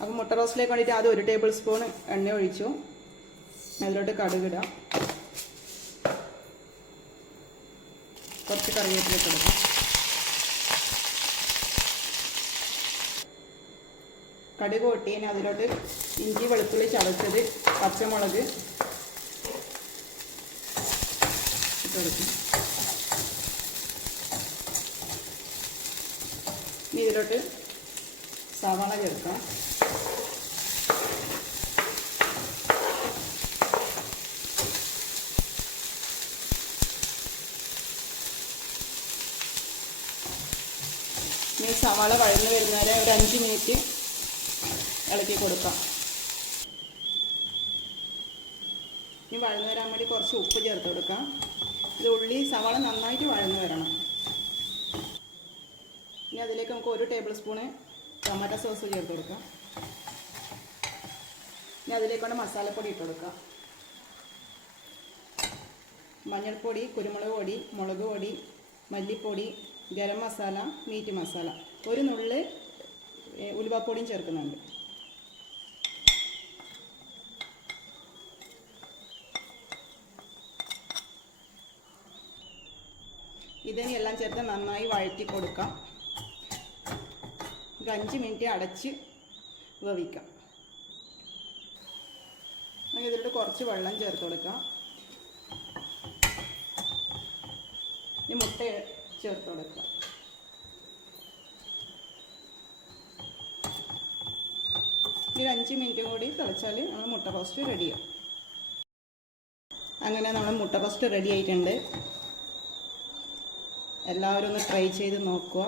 അപ്പോൾ മുട്ട റോസ്റ്റിലേക്ക് വേണ്ടിയിട്ട് ആദ്യം ഒരു ടേബിൾ സ്പൂൺ എണ്ണ ഒഴിച്ചു. അതിലോട്ട് കടുകിടാം. കുറച്ച് കറിവേപ്പിലേക്ക് കൊടുക്കാം. കടുക് പൊട്ടി ഇനി അതിലോട്ട് ഇഞ്ചി വെളുത്തുള്ളി ചതച്ചത് പച്ചമുളക് ഇനി ഇതിലോട്ട് സവാള ചേർക്കാം. ഇനി സവാള വഴന്ന് വരുന്നവരെ ഒരു അഞ്ച് മിനിറ്റ് ഇളക്കി കൊടുക്കാം. ഇനി വഴന്ന് വരാൻ വേണ്ടി കുറച്ച് ഉപ്പ് ചേർത്ത് കൊടുക്കാം. ഇത് ഉള്ളി സവാള നന്നായിട്ട് വഴന്ന് വരണം. ഇനി അതിലേക്ക് നമുക്ക് ഒരു ടേബിൾ സ്പൂണ് ടൊമാറ്റോ സോസ് ചേർത്ത് കൊടുക്കാം. ഇനി അതിലേക്കൊണ്ട് മസാലപ്പൊടി ഇട്ട് കൊടുക്കുക മഞ്ഞൾപ്പൊടി കുരുമുളക് പൊടി മുളക് പൊടി മല്ലിപ്പൊടി ഗരം മസാല മീറ്റ് മസാല. ഒരു നുള്ള് ഉലുവാപ്പൊടിയും ചേർക്കുന്നുണ്ട്. ഇതിനെല്ലാം ചേർത്ത് നന്നായി വഴറ്റി കൊടുക്കാം. ഒരു അഞ്ച് മിനിറ്റ് അടച്ച് വേവിക്കാം. നമുക്ക് ഇതിലോട്ട് കുറച്ച് വെള്ളം ചേർത്ത് കൊടുക്കാം. ഈ മുട്ട ചേർത്ത് കൊടുക്കാം. ഇനി ഒരു അഞ്ച് മിനിറ്റ് കൂടി തിളച്ചാൽ നമ്മൾ മുട്ട റോസ്റ്റ് റെഡിയാവും അങ്ങനെ നമ്മൾ മുട്ട റോസ്റ്റ് റെഡി ആയിട്ടുണ്ട്. എല്ലാവരും ഒന്ന് ട്രൈ ചെയ്ത് നോക്കുക.